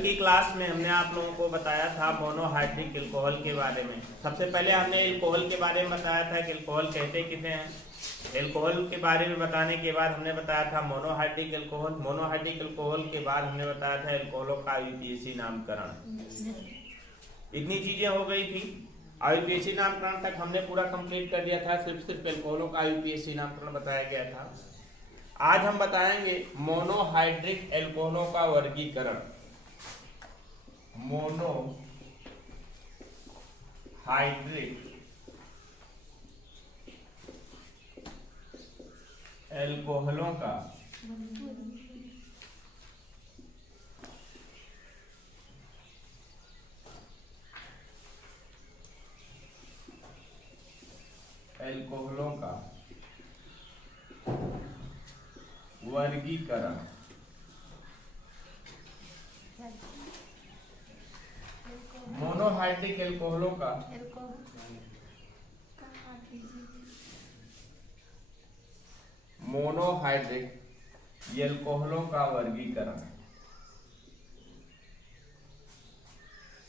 की क्लास में हमने आप लोगों को बताया था मोनोहाइड्रिक एल्कोहल के बारे में। सबसे पहले हमने एल्कोहल के बारे में बताया था कि एल्कोहल कहते किसे हैं। एल्कोहल के बारे में बताने के बाद हमने बताया था मोनोहाइड्रिक एल्कोहल। मोनोहाइड्रिक एल्कोहल के बाद हमने बताया था एल्कोहलों का यूपीएससी नामकरण। इतनी चीजें हो गई थी। यूपीएससी नामकरण तक हमने पूरा कंप्लीट कर दिया था। सिर्फ एल्कोहलों का यूपीएससी नामकरण बताया गया था। आज हम बताएंगे मोनोहाइड्रिक एल्कोहलों का वर्गीकरण। मोनोहाइड्रिक एल्कोहलों का वर्गीकरण। मोनोहाइड्रिक एल्कोहलों का वर्गीकरण।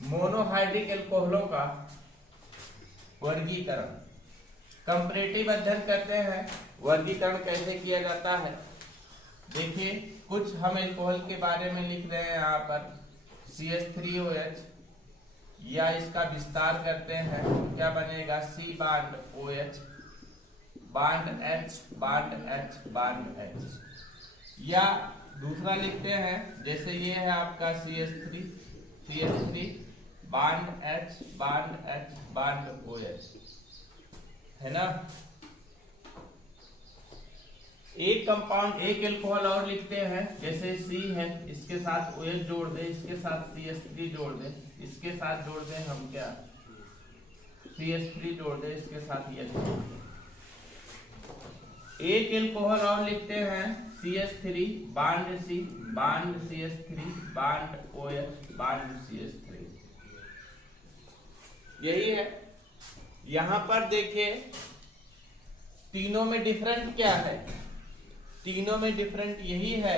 मोनोहाइड्रिक एल्कोहलों का वर्गीकरण कंपैरेटिव अध्ययन करते हैं। वर्गीकरण कैसे किया जाता है देखिए, कुछ हम एल्कोहल के बारे में लिख रहे हैं यहाँ पर CH3OH, या इसका विस्तार करते हैं क्या बनेगा C bond OH bond H bond H bond H, या दूसरा लिखते हैं जैसे ये है आपका CH3 bond H bond H bond OH, है ना। एक कंपाउंड एक एल्कोहल और लिखते हैं जैसे C है, इसके साथ OH जोड़ दे, इसके साथ CH3 जोड़ दे, इसके साथ जोड़ दे हम क्या CH3 जोड़ दे, इसके साथ ये एक एल्कोहल और लिखते हैं CH3 bond C bond CH3 bond OH bond CH3। यही है। यहां पर देखिए तीनों में डिफरेंट क्या है। तीनों में डिफरेंट यही है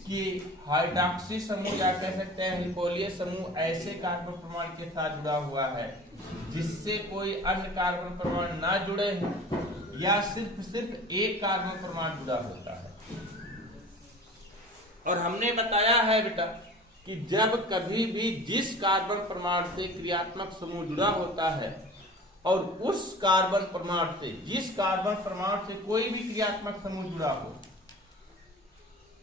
कि हाइड्रॉक्सी समूह या कह सकते हैं एल्कोहलीय समूह ऐसे कार्बन परमाणु के साथ जुड़ा हुआ है जिससे कोई अन्य कार्बन परमाणु ना जुड़े हैं, या सिर्फ एक कार्बन परमाणु जुड़ा होता है। और हमने बताया है बेटा कि जब कभी भी जिस कार्बन परमाणु से क्रियात्मक समूह जुड़ा होता है और उस कार्बन परमाणु से जिस कार्बन परमाणु से कोई भी क्रियात्मक समूह जुड़ा हो,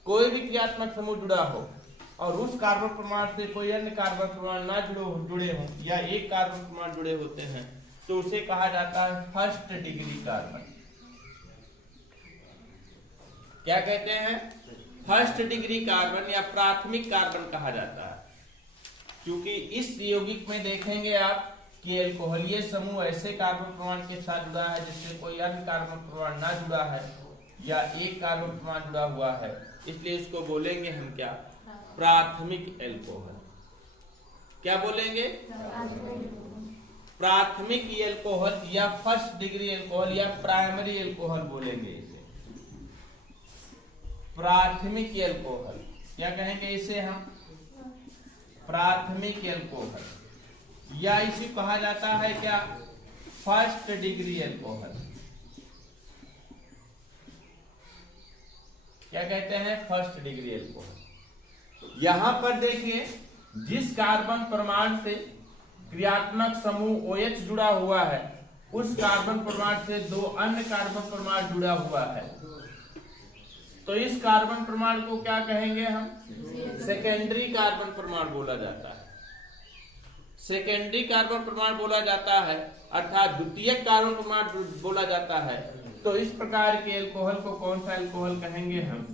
कोई भी क्रियात्मक समूह जुड़ा हो और उस कार्बन परमाणु से कोई अन्य कार्बन परमाणु ना जुड़े हो या एक कार्बन परमाणु जुड़े होते हैं तो उसे कहा जाता है फर्स्ट डिग्री कार्बन। क्या कहते हैं? फर्स्ट डिग्री कार्बन या प्राथमिक कार्बन कहा जाता है। क्योंकि इस यौगिक में देखेंगे आप कि एल्कोहलीय समूह ऐसे कार्बन परमाणु के साथ जुड़ा है जिससे कोई अन्य कार्बन परमाणु ना जुड़ा है या एक कार्बन परमाणु जुड़ा हुआ है, इसलिए इसको बोलेंगे हम क्या? प्राथमिक एल्कोहल। क्या बोलेंगे? प्राथमिक एल्कोहल या फर्स्ट डिग्री एल्कोहल या प्राइमरी एल्कोहल बोलेंगे इसे। प्राथमिक एल्कोहल क्या कहेंगे इसे हम? प्राथमिक एल्कोहल, या इसे कहा जाता है क्या? First degree alcohol. क्या कहते हैं? First degree alcohol. यहां पर देखिए जिस कार्बन परमाणु से क्रियात्मक समूह OH जुड़ा हुआ है उस कार्बन परमाणु से दो अन्य कार्बन परमाणु जुड़ा हुआ है, तो इस कार्बन परमाणु को क्या कहेंगे हम? सेकेंडरी कार्बन परमाणु बोला जाता है। सेकेंडरी कार्बन परमाणु बोला जाता है, अर्थात द्वितीयक कार्बन परमाणु बोला जाता है। तो इस प्रकार के एल्कोहल को कौन सा एल्कोहल कहेंगे हम?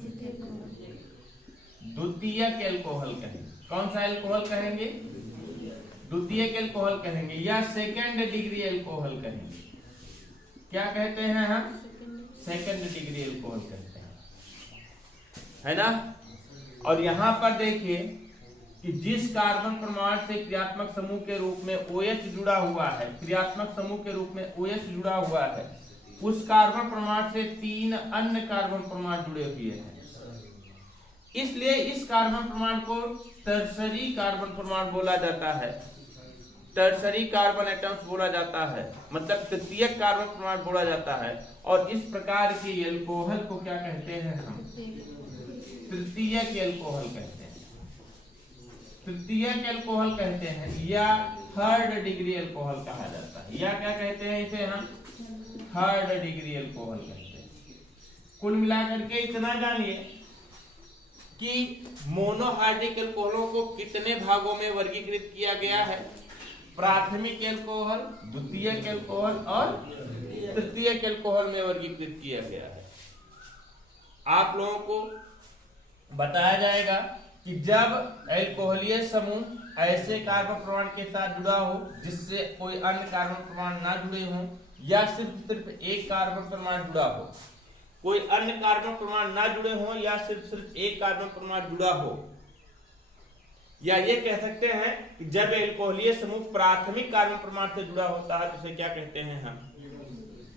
द्वितीयक एल्कोहल कहेंगे। कौन सा एल्कोहल कहेंगे? द्वितीयक एल्कोहल कहेंगे या सेकेंड डिग्री एल्कोहल कहेंगे। क्या कहते हैं हम? सेकेंड डिग्री एल्कोहल कहते हैं, है ना। और यहां पर देखिए कि जिस कार्बन परमाणु से क्रियात्मक समूह के रूप में OH जुड़ा हुआ है, क्रियात्मक समूह के रूप में OH जुड़ा हुआ है, उस कार्बन परमाणु से तीन अन्य कार्बन परमाणु जुड़े हुए हैं। इसलिए इस कार्बन प्रमाण को टर्सरी कार्बन प्रमाण बोला जाता है, टर्सरी कार्बन एटम्स बोला जाता है, मतलब तृतीयक कार्बन प्रमाण बोला जाता है। और इस प्रकार के एल्कोहल को क्या कहते हैं हम? तृतीयक एल्कोहल कहते हैं, तृतीयक एल्कोहल कहते हैं, या थर्ड डिग्री एल्कोहल कहा जाता है, या क्या कहते हैं इसे हम? थर्ड डिग्री एल्कोहल कहते हैं। कुल मिलाकर के इतना जानिए कि मोनोहाइड्रिक एल्कोहलों को कितने भागों में वर्गीकृत किया गया है? प्राथमिक एल्कोहल, द्वितीयक एल्कोहल और तृतीयक एल्कोहल में वर्गीकृत किया गया है। आप लोगों को बताया जाएगा कि जब एल्कोहलीय समूह ऐसे कार्बन प्रमाण के साथ जुड़ा हो जिससे कोई अन्य कार्बन प्रमाण ना जुड़े हों, या सिर्फ एक कार्बन प्रमाण जुड़ा हो, कोई अन्य कार्बन प्रमाण ना जुड़े हों, या सिर्फ एक कार्बन प्रमाण जुड़ा हो, या ये कह सकते हैं कि जब एल्कोहलीय समूह प्राथमिक कार्बन प्रमाण से जुड़ा होता है, जिसे क्या कहते हैं हम?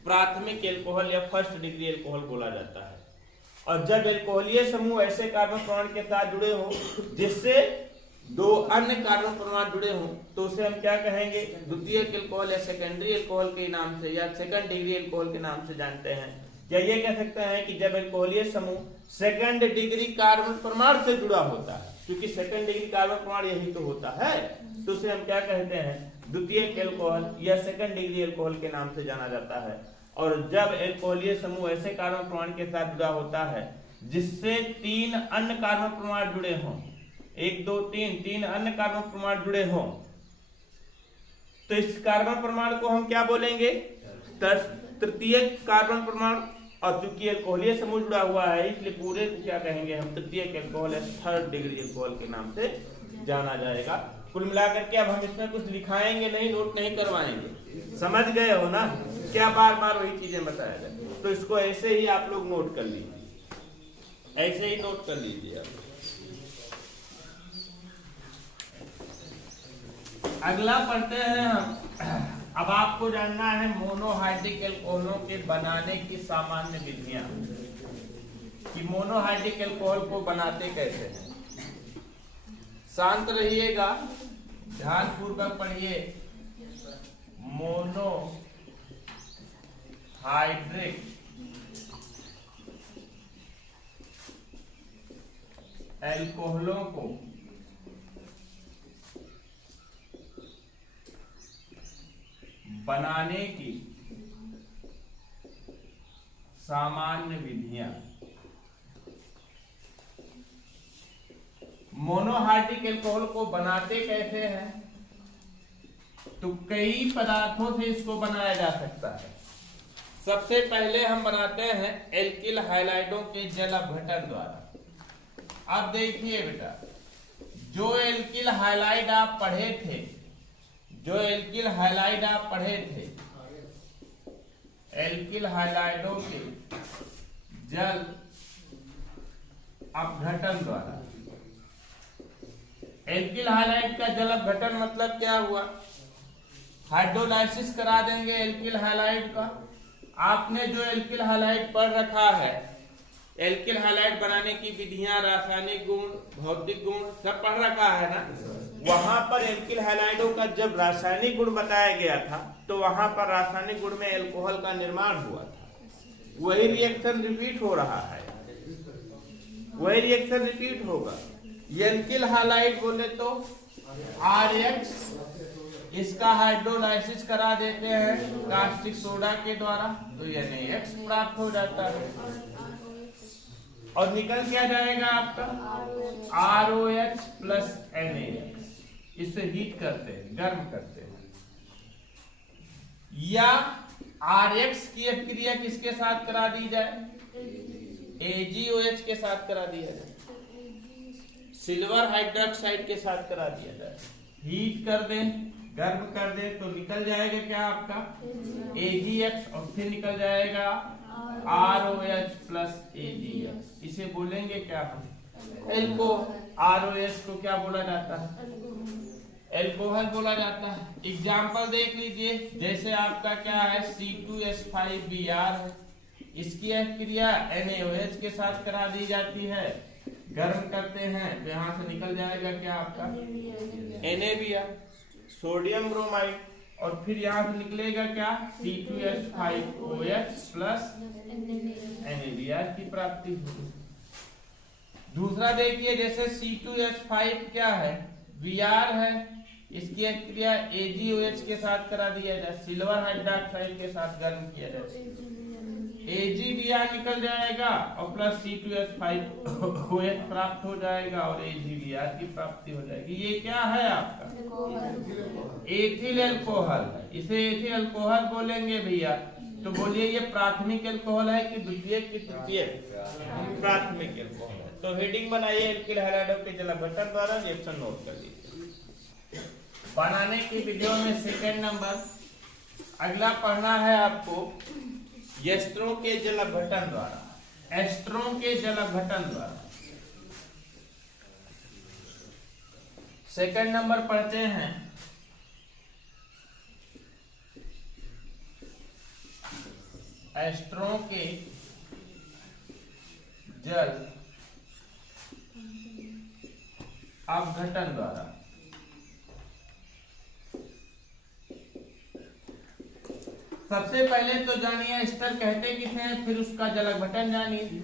प्राथमिक एल्कोहल या फर्स्ट डिग्री एल्कोहल बोला जाता है। और जब एल्कोहलीय समूह ऐसे कार्बन प्रमाण के साथ जुड़े हो जिससे दो अन्य कार्बन प्रमाण जुड़े हों, तो उसे हम क्या कहेंगे? द्वितीयक एल्कोहल या सेकेंडरी एल्कोहल के नाम से, या सेकंड डिग्री एल्कोहल के नाम से जानते हैं। या ये कह सकते हैं कि जब एल्कोहलीय समूह सेकंड डिग्री कार्बन प्रमाण से जुड़ा होता है, क्योंकि सेकंड डिग्री कार्बन प्रमाण यही तो होता है, तो उसे हम क्या कहते हैं? द्वितीयक एल्कोहल या सेकंड डिग्री एल्कोहल के नाम से जाना जाता है। और जब एल्कोहलीय समूह ऐसे कार्बन प्रमाण के साथ जुड़ा होता है जिससे तीन अन्य कार्बन प्रमाण जुड़े हों, 1 2 3 अन्य कार्बन प्रमाण जुड़े हों, तो इस कार्बन प्रमाण को हम क्या बोलेंगे? तृतीयक कार्बन प्रमाण। और चूंकि एल्कोहलीय समूह जुड़ा हुआ है, इसलिए पूरे को क्या कहेंगे हम? तृतीयक एल्कोहल या थर्ड डिग्री एल्कोहल के नाम से जाना जाएगा। कुल मिलाकर के अब हम इसमें कुछ लिखाएंगे नहीं, नोट नहीं करवाएंगे, समझ गए हो ना? क्या बार बार वही चीजें बताया जाए, तो इसको ऐसे ही आप लोग नोट कर लीजिए, ऐसे ही नोट कर लीजिए आप। अगला पढ़ते हैं हम। अब आपको जानना है मोनोहाइड्रिक एल्कोहलों के बनाने की सामान्य विधियां, कि मोनोहाइड्रिक एल्कोहल को बनाते कैसे हैं। शांत रहिएगा, ध्यान पूर्वक पढ़िए। मोनोहाइड्रिक एल्कोहलों को बनाने की सामान्य विधियां। मोनोहाइड्रिक एल्कोहल को बनाते कैसे हैं? तो कई पदार्थों से इसको बनाया जा सकता है। सबसे पहले हम बनाते हैं एल्किल हाइलाइडों के जल अपघटन द्वारा। अब देखिए बेटा, जो एल्किल हाइलाइड आप पढ़े थे, एल्किल हाइलाइडों के जल अपघटन द्वारा। एल्किल हाइलाइड का जल अपघटन मतलब क्या हुआ? हाइड्रोलाइसिस करा देंगे एल्किल हाइलाइड का। आपने जो एल्किल हाइलाइड पढ़ रखा है, एल्किल हाइलाइड बनाने की विधियां, रासायनिक गुण, भौतिक गुण सब पढ़ रखा है ना? वहां पर एल्किल हाइलाइडों का जब रासायनिक गुण बताया गया था, तो वहां पर रासायनिक गुण में एल्कोहल का निर्माण हुआ था। वही रिएक्शन रिपीट हो रहा है, वही रिएक्शन रिपीट होगा। एल्किल हाइलाइड बोले तो RX, इसका हाइड्रोलाइसिस करा देते हैं कास्टिक सोडा के द्वारा, तो NaX प्राप्त हो जाता है। और निकल क्या जाएगा आपका? ROH plus NaX। इसे हीट करते हैं, गर्म करते हैं। या RX की अभिक्रिया किसके साथ करा दी जाए? AgOH के साथ करा दिया जाए, सिल्वर हाइड्रोक्साइड के साथ करा दिया जाए। हीट कर दें, गर्म कर दें, तो निकल जाएगा क्या आपका? AgX, और फिर निकल जाएगा ROH प्लस AgX। इसे बोलेंगे क्या हम? ROH को क्या बोला जाता है? एल्कोहल बोला जाता है। एग्जाम्पल देख लीजिए, जैसे आपका क्या है? C2H5Br है, इसकी अभिक्रिया NaOH के साथ करा दी जाती है, गर्म करते हैं तो यहाँ से निकल जाएगा क्या आपका NaBr, सोडियम ब्रोमाइड, और फिर यहाँ से निकलेगा क्या C2H5OH प्लस NaBr की प्राप्ति होगी। दूसरा देखिए, जैसे C2H5 क्या है, Br है, इसकी क्रिया AgOH के साथ करा दिया जाए, सिल्वर हाइड्रोक्साइड के साथ गर्म किया जाए, AgBr निकल जाएगा और प्लस C2H5OH प्राप्त हो जाएगा और AgBr की प्राप्ति हो जाएगी। ये क्या है आपका एथिल अल्कोहल है, इसे एथिल अल्कोहल बोलेंगे भैया। तो बोलिए ये प्राथमिक अल्कोहल है कि द्वितीयक की तृतीयक? प्राथमिक अल्कोहल है। तो हेडिंग बनाइए एल्किल हैलाइडों के जलाभट्टन द्वारा, रिएक्शन नोट कर लीजिए। बनाने की वीडियो में सेकंड नंबर। अगला पढ़ना है आपको एस्टरों के जलाभट्टन द्वारा, एस्टरों के जलाभट्टन द्वारा। सेकंड नंबर पढ़ते हैं एस्टरों के जल अपघटन द्वारा। सबसे पहले तो जानिए एस्टर कहते किसे हैं, फिर उसका जल अपघटन जानिए।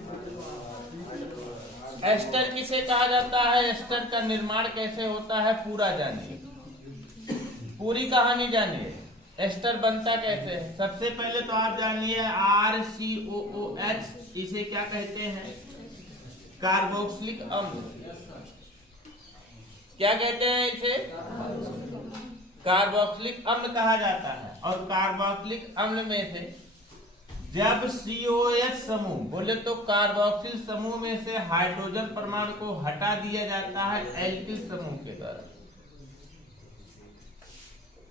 एस्टर किसे कहा जाता है, एस्टर का निर्माण कैसे होता है पूरा जानिए, पूरी कहानी जानिए। एस्टर बनता कैसे है, सबसे पहले तो आप जानिए RCOOH, इसे क्या कहते हैं, कार्बोक्सिलिक अम्ल। क्या कहते हैं इसे, कार्बोक्सिलिक अम्ल कहा जाता है। और कार्बोक्सिलिक अम्ल में से जब COH समूह, बोले तो कार्बोक्सिल समूह में से हाइड्रोजन परमाणु को हटा दिया जाता है एल्किल समूह के द्वारा,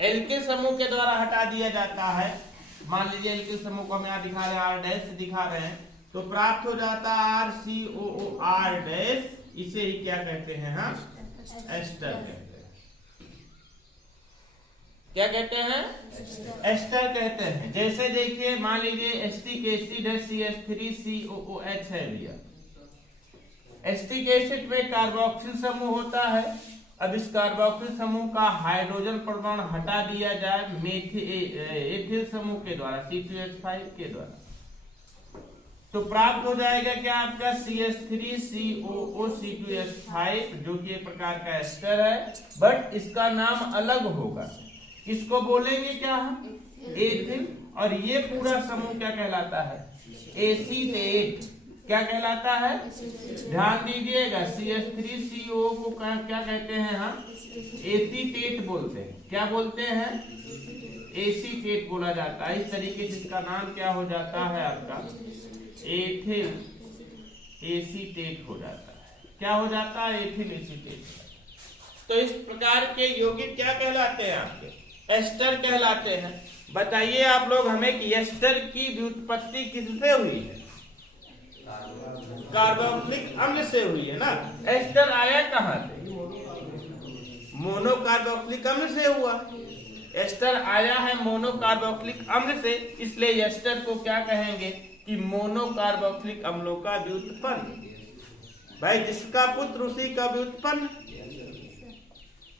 एल्किल समूह के द्वारा हटा दिया जाता है। मान लीजिए एल्किल समूह को हम यहाँ दिखा रहे हैं, R' से दिखा रहे हैं, तो प्राप्त हो जाता है RCOOR', इसे ही क्या कहते हैं, हाँ एस्टर कहते हैं। क्या कहते हैं, एस्टर कहते हैं। जैसे देखिए मान लीजिए एस्टिक एसिड है, CH3COOH है भैया। एस्टिक एसिड में कार्बोक्सिल समूह होता है। अब इस कार्बोक्सिल समूह का हाइड्रोजन परमाणु हटा दिया जाए एथिल समूह के द्वारा, C2H5 के द्वारा, तो प्राप्त हो जाएगा क्या आपका CH3COO(C2H5), जो कि एक प्रकार का एस्टर है, बट इसका नाम अलग होगा। इसको बोलेंगे क्या हम, एथिल। और ये पूरा समूह क्या कहलाता है, एसीटेट। क्या कहलाता है, ध्यान दीजिएगा, CH3CO को क्या कहते हैं हम, एसीटेट बोलते हैं। क्या बोलते हैं, एसीटेट बोला जाता है। इस तरीके से इसका नाम क्या हो जाता है आपका, एथिल एसीटेट हो जाता है। क्या हो जाता है, एथिल एसीटेट। तो इस प्रकार के यौगिक क्या कहलाते हैं आपके, एस्टर कहलाते हैं। बताइए आप लोग हमें कि एस्टर की व्युत्पत्ति किससे हुई है, कार्बोक्सिलिक अम्ल से हुई है ना। एस्टर आया कहां से, मोनोकार्बोक्सिलिक अम्ल से हुआ। एस्टर आया है मोनोकार्बोक्सिलिक अम्ल से, इसलिए एस्टर को क्या कहेंगे कि मोनोकार्बोक्सिलिक अम्लों का व्युत्पन्न। भाई जिसका पुत्र उसी का व्युत्पन्न,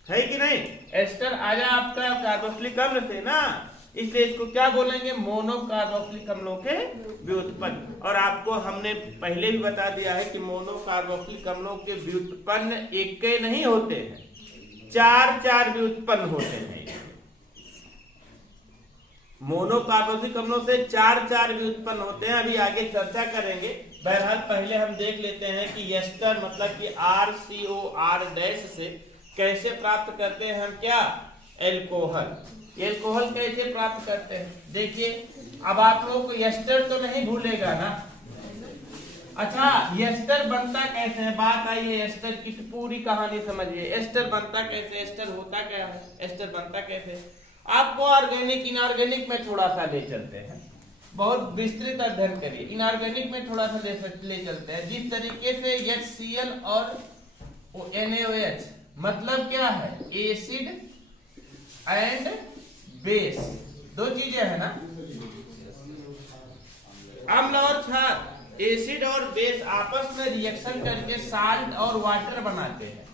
है कि नहीं। एस्टर आया आपका कार्बोक्सिलिक अम्ल से ना, इसलिए इसको क्या बोलेंगे, मोनोकार्बोक्सिलिक अम्लों के व्युत्पन्न। और आपको हमने पहले भी बता दिया है कि मोनोकार्बोक्सिलिक अम्लों के व्युत्पन्न एक के नहीं होते हैं, 4 व्युत्पन्न होते हैं। मोनोकार्बोक्सिलिक अम्लों से 4 व्युत्पन्न होते हैं, अभी आगे चर्चा करेंगे। बहरहाल पहले हम देख लेते हैं कि एस्टर मतलब कि RCOR' से कैसे प्राप्त करते हैं हम, क्या, एल्कोहल। एल्कोहल कैसे प्राप्त करते हैं, देखिए। अब आप लोग को एस्टर तो नहीं भूलेगा ना। अच्छा, एस्टर बनता कैसे है, बात आई है एस्टर की, तो पूरी कहानी समझिए। एस्टर बनता कैसे, एस्टर होता क्या है, एस्टर बनता कैसे। आपको ऑर्गेनिक इनऑर्गेनिक में थोड़ा सा ले चलते हैं, बहुत विस्तृत अध्ययन करिए। इनऑर्गेनिक में थोड़ा सा ले चलते हैं। जिस तरीके से HCl और NaOH, मतलब क्या है, एसिड एंड बेस, दो चीजें है ना, अम्ल और क्षार। एसिड और बेस आपस में रिएक्शन करके साल्ट और वाटर बनाते हैं।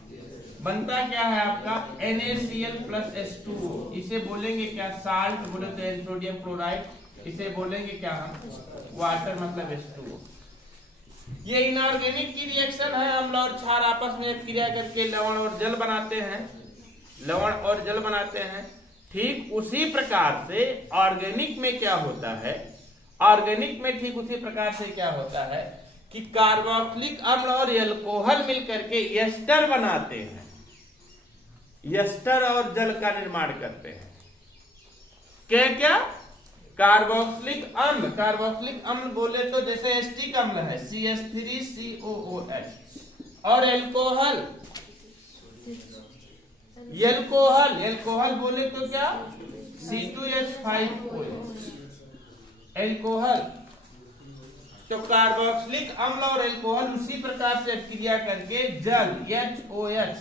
बनता क्या है आपका NaCl प्लस H2O। इसे बोलेंगे क्या, साल्ट बोले तो सोडियम क्लोराइड, इसे बोलेंगे क्या हम, वाटर मतलब H2O। ये इनऑर्गेनिक की रिएक्शन है। अम्ल और क्षार आपस में क्रिया करके लवण और जल बनाते हैं, लवण और जल बनाते हैं। ठीक उसी प्रकार से ऑर्गेनिक में क्या होता है, ऑर्गेनिक में ठीक उसी प्रकार से क्या होता है कि कार्बोक्सिलिक अम्ल और एल्कोहल मिलकर के एस्टर बनाते हैं, एस्टर और जल का निर्माण करते हैं। क्या क्या, कार्बोक्सिलिक अम्ल, कार्बोक्सिलिक अम्ल बोले तो जैसे एस्टिक अम्ल है CH3COOH, और एल्कोहल, एल्कोहल, एल्कोहल बोले तो क्या C2H5OH, एल्कोहल। तो कार्बोक्सिलिक अम्ल और एल्कोहल उसी प्रकार से क्रिया करके जल HOH,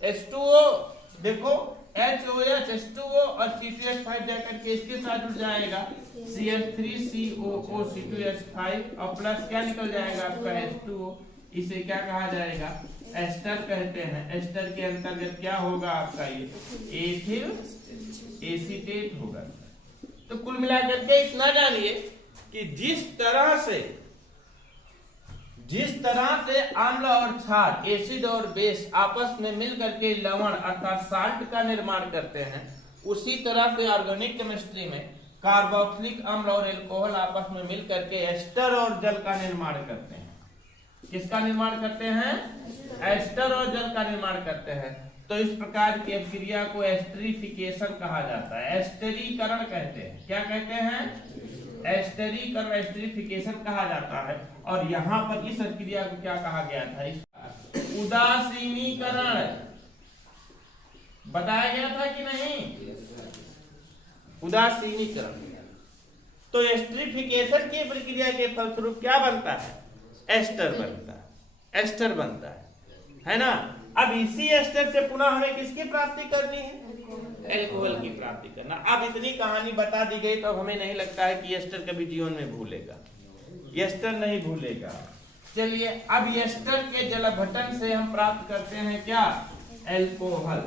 H2O, देखो HOH H2O और C2H5 जाकर के इसके साथ जुड़ जाएगा CH3COO C2H5 और प्लस क्या निकल जाएगा आपका H2O। इसे क्या कहा जाएगा, एस्टर कहते हैं। एस्टर के अंतर्गत क्या होगा आपका ये एथिल एसीटेट होगा। तो कुल मिलाकर के इतना जानिए कि जिस तरह से अम्ल और क्षार, एसिड और बेस आपस में मिल करके लवण अर्थात साल्ट का निर्माण करते हैं, उसी तरह से ऑर्गेनिक केमिस्ट्री में कार्बोक्सिलिक अम्ल और एल्कोहल आपस में मिल करके एस्टर और जल का निर्माण करते हैं। किसका निर्माण करते हैं, एस्टर और जल का निर्माण करते हैं। तो इस प्रकार की क्रिया को एस्टरीफिकेशन कहा जाता है, एस्टरीकरण कहते हैं। क्या कहते हैं, एस्टरीकरण, एस्टरीफिकेशन कहा जाता है। और यहाँ पर इस क्रिया को क्या कहा गया था, उदासीनीकरण बताया गया था कि नहीं, उदासीनीकरण। तो एस्टरीफिकेशन की प्रक्रिया के फलस्वरूप क्या बनता है, एस्टर बनता है, एस्टर बनता है ना। अब इसी एस्टर से पुनः हमें किसकी प्राप्ति करनी है, एल्कोहल की प्राप्ति करना। अब इतनी कहानी बता दी गई तो हमें नहीं लगता है कि एस्टर कभी जीवन में भूलेगा, एस्टर नहीं भूलेगा। चलिए अब एस्टर के जलभटन से हम प्राप्त करते हैं क्या, एल्कोहल।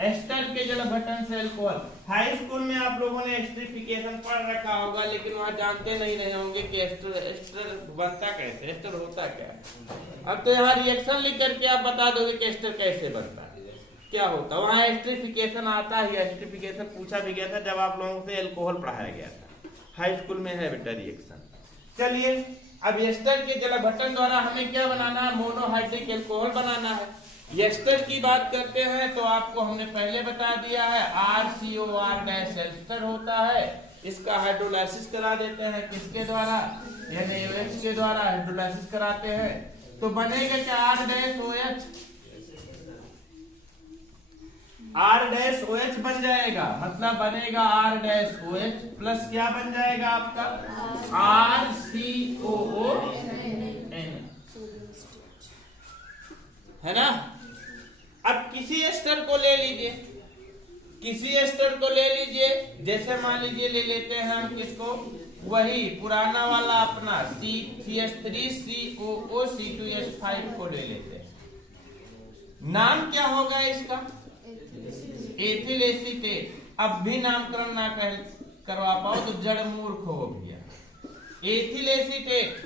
एस्टर के जलभटन से एल्कोहल। हाई स्कूल में आप लोगों ने एस्टरीफिकेशन पढ़ रखा होगा, लेकिन वहां जानते नहीं रहे होंगे कि एस्टर बनता कैसे, एस्टर होता क्या। अब तो यहाँ रिएक्शन लिख करके आप बता दोगे कि एस्टर कैसे बनता है, क्या होता है। वहां एस्टरीफिकेशन आता ही, एस्टरीफिकेशन पूछा भी गया था जब आप लोगों से एल्कोहल पढ़ाया गया था, हाई स्कूल में है बेटा रिएक्शन। चलिए अब एस्टर के जलभटन द्वारा हमें क्या बनाना है, मोनोहाइड्रिक एल्कोहल बनाना है। एस्टर की बात करते हैं तो आपको हमने पहले बता दिया है RCOR- एस्टर होता है। इसका हाइड्रोलाइसिस करा देते हैं किसके द्वारा, NaOH के द्वारा हाइड्रोलाइसिस कराते हैं। तो बनेगा क्या, R-OH बन जाएगा, मतलब बनेगा R-OH प्लस क्या बन जाएगा आपका RCOON, है ना। अब किसी एस्टर को ले लीजिए, किसी एस्टर को ले लीजिए, जैसे मान लीजिए ले लेते हैं हम किसको, वही पुराना वाला अपना CH3COO C2H5 को ले लेते हैं। नाम क्या होगा इसका, एथिल एसीटेट। अब भी नामकरण ना करवा पाओ तो जड़ मूर्ख हो गया। एथिल एसीटेट,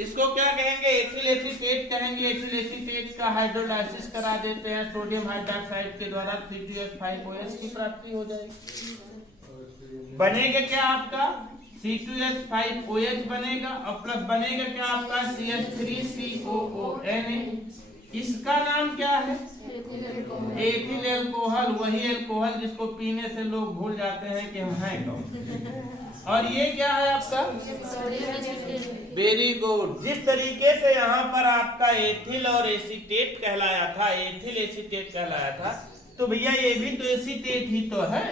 इसको क्या कहेंगे, एथिल एसीटेट कहेंगे। एथिल एसीटेट का हाइड्रोलाइसिस करा देते हैं सोडियम हाइड्रोक्साइड के द्वारा, C2H5OH की प्राप्ति हो जाएगी। बनेगा क्या आपका C2H5OH बनेगा, और प्लस बनेगा क्या आपका CH3COONA। इसका नाम क्या है, एथिल एल्कोहल। वही एल्कोहल जिसको पीने से लोग भूल जाते हैं कि हम हैं कौन। और ये क्या है आपका, वेरी गुड। जिस तरीके से यहाँ पर आपका एथिल और एसीटेट कहलाया था, एथिल एसीटेट कहलाया था, तो भैया ये भी तो एसीटेट ही तो है।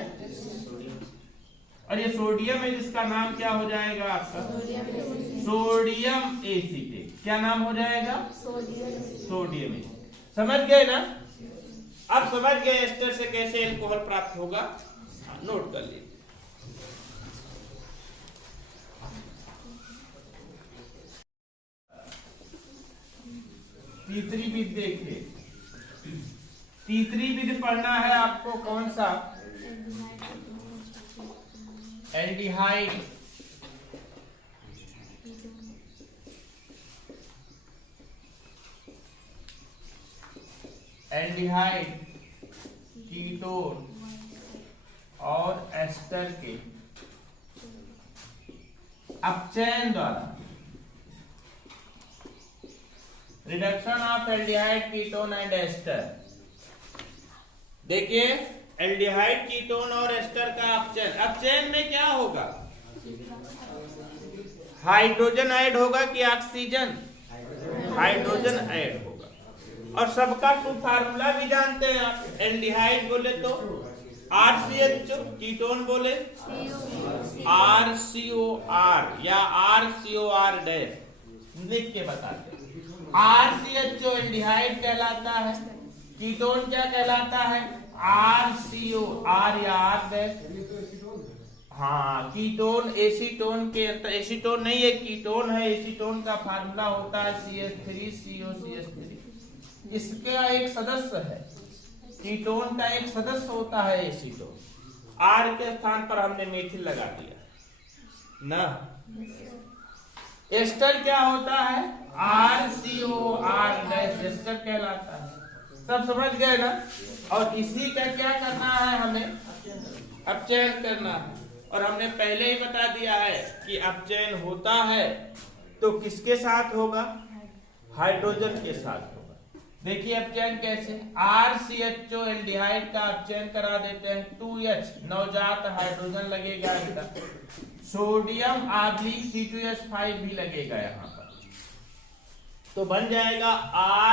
और ये सोडियम है जिसका नाम क्या हो जाएगा आपका, सोडियम एसीटेट। क्या नाम हो जाएगा, सोडियम। समझ गए ना। अब समझ गए एस्टर से कैसे एल्कोहल प्राप्त होगा, नोट कर लीजिए। तीसरी विधि देखिए, तीसरी विधि पढ़ना है आपको कौन सा, एल्डिहाइड एल्डिहाइड, कीटोन और एस्टर के अपचयन द्वारा, reduction of aldehyde, ketone and ester. देखिए एल्डिहाइड, कीटोन और एस्टर का अपचयन, अपचयन में क्या होगा, हाइड्रोजन ऐड होगा कि ऑक्सीजन, हाइड्रोजन ऐड होगा। और सबका फार्मूला भी जानते हैं आप, एल्डिहाइड बोले तो RCH, कीटोन बोले RCOR या RCOR डैश, लिख के बताते हैं। RCH एल्डिहाइड कहलाता है, कीटोन क्या कहलाता है, RCOR या R डैश। हाँ, कीटोन एसीटोन के अंतर, एसीटोन नहीं है कीटोन है, एसीटोन का फार्मूला होता है CH3COCH3, इसका एक सदस्य है, कीटोन का एक सदस्य होता है एसीटोन। R के स्थान पर हमने मेथिल लगा दिया ना। एस्टर क्या होता है, RCOR डैश एस्टर कहलाता है। सब समझ गए ना। और इसी का क्या करना है, हमें अपचयन करना है। और हमने पहले ही बता दिया है कि अपचयन होता है तो किसके साथ होगा, हाइड्रोजन के साथ होगा। देखिए अपचयन कैसे, RCHO एल्डिहाइड का अपचयन करा देते हैं, 2H नवजात हाइड्रोजन लगेगा इधर, सोडियम C2H5 भी लगेगा यहाँ पर, तो बन जाएगा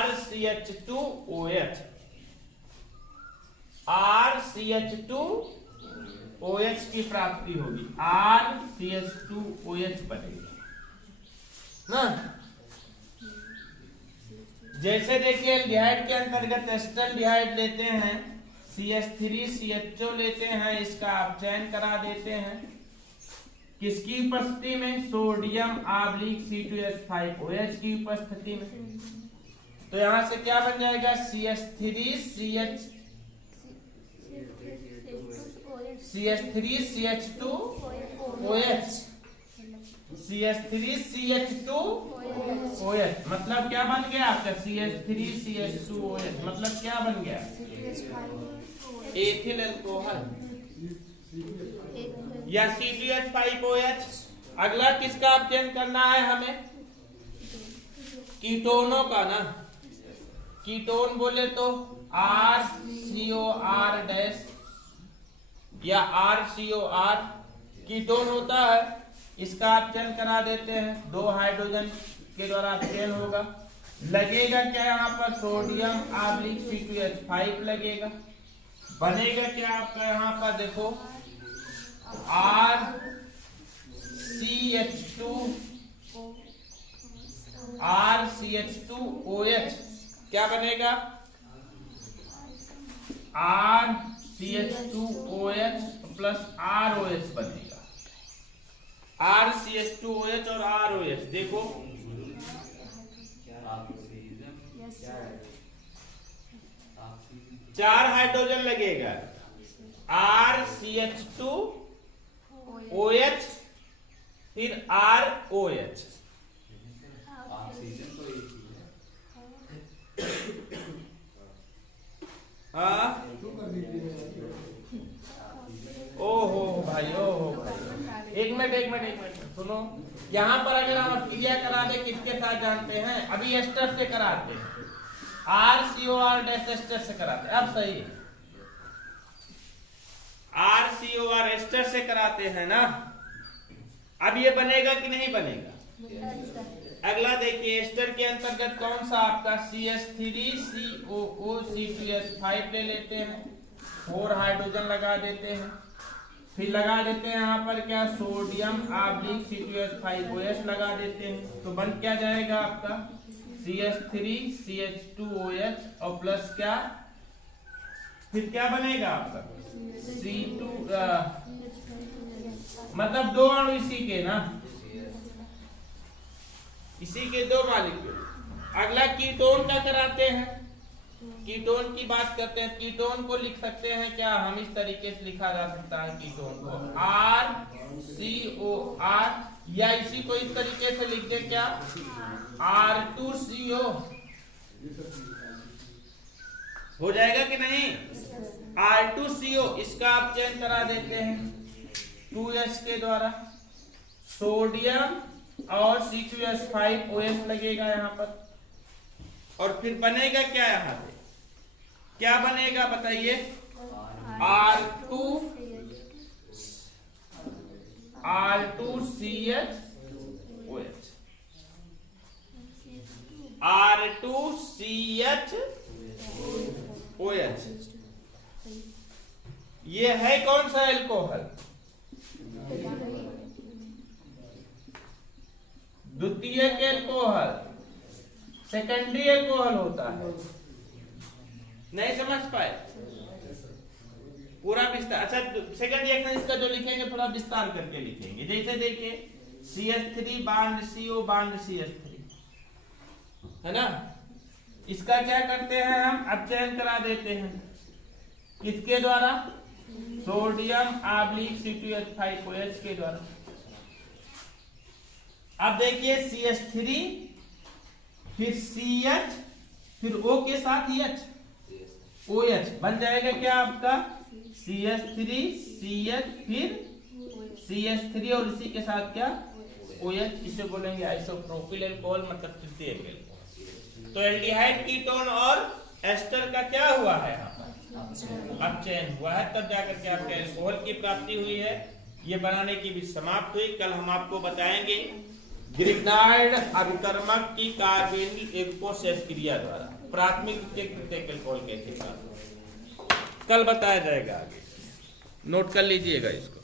RCH2OH, RCH2OH की प्राप्ति होगी, RCH2OH बनेगा ना। जैसे देखिए एल्डिहाइड के अंतर्गत एस्टल्डिहाइड लेते हैं, CH3CHO लेते हैं, इसका अपचयन करा देते हैं किसकी उपस्थिति में, सोडियम C2H5OH की उपस्थिति में। तो यहां से क्या बन जाएगा, CH3CH2OH, CH3CH2OH मतलब क्या बन गया आपका, CH3CH2OH मतलब क्या बन गया, एथिल अल्कोहल या C2H5OH। अगला किसका अपचयन करना है हमें, कीटोनों का ना। कीटोन बोले तो RCOR डैश या RCOR कीटोन होता है, इसका अपचयन करा देते हैं, 2 हाइड्रोजन के द्वारा अपचयन होगा। लगेगा क्या यहाँ पर, सोडियम C2H5 लगेगा। बनेगा क्या आपका यहाँ पर, देखो RCH2OH क्या बनेगा, RCH2OH प्लस ROH बनेगा, RCH2OH और ROH। देखो चार हाइड्रोजन लगेगा, RCH2OH फिर ROH। हाँ ओहो भाई, एक मिनट सुनो। यहाँ पर अगर हम क्रिया करा दे किसके साथ जानते हैं, अभी एस्टर से कराते हैं, RCOR डैश एस्टर से कराते हैं। अब सही है, RCOR एस्टर से कराते हैं ना। अब ये बनेगा कि नहीं बनेगा, अगला देखिए एस्टर के अंतर्गत कौन सा आपका, CH3COOC2H5 ले लेते हैं, 4 हाइड्रोजन लगा देते हैं, फिर लगा देते हैं यहाँ पर क्या, सोडियम C2H5OH लगा देते हैं। तो बन क्या जाएगा आपका, CH3CH2OH और प्लस क्या, फिर क्या बनेगा आपका C2 मतलब 2 अणु इसी के ना, इसी के 2 मॉलिक्यूल। अगला कीटोन का कराते हैं। कीटोन की बात करते हैं। कीटोन को लिख सकते हैं क्या हम, इस तरीके से लिखा जा सकता है कीटोन को RCOR, या इसी को इस तरीके से लिख दे क्या R2CO। हो जाएगा कि नहीं? R2CO इसका आप चयन करा देते हैं 2H के द्वारा। सोडियम और C2H5OH लगेगा यहाँ पर, और फिर बनेगा क्या यहाँ पे, क्या बनेगा बताइए? R2CHOH, R2CHOH। ये है कौन सा एल्कोहल? द्वितीयक एल्कोहल, सेकेंडरी एल्कोहल होता है। नहीं समझ पाए? पूरा विस्तार। अच्छा, सेकंड रिएक्शन इसका जो लिखेंगे थोड़ा विस्तार करके लिखेंगे। जैसे देखिए CH3 bond CO bond CH3 है ना, इसका क्या करते हैं हम, अब चयन करा देते हैं किसके द्वारा? सोडियम C2H5OH के द्वारा। अब देखिए CH3 फिर CH फिर O के साथ H OH बन जाएगा क्या आपका CH3 CH फिर CH3 और इसी के साथ क्या OH। इसे बोलेंगे आइसोप्रोपिल अल्कोहल, मतलब तृतीय अल्कोहल। तो एल्डिहाइड कीटोन और एस्टर का क्या हुआ है यहाँ पर? अपचयन हुआ है, तब जाकर के आपके अल्कोहल की प्राप्ति हुई है। ये बनाने की भी समाप्त हुई। कल हम आपको बताएंगे ग्रिग्नार्ड अभिकर्मक की कार्बेनिल एग्पोसेस क्रिया द्वारा प्राथमिक तृतीयक अल्कोहल कैसे प्राप्त, कल बताया जाएगा आगे। नोट कर लीजिएगा इसको।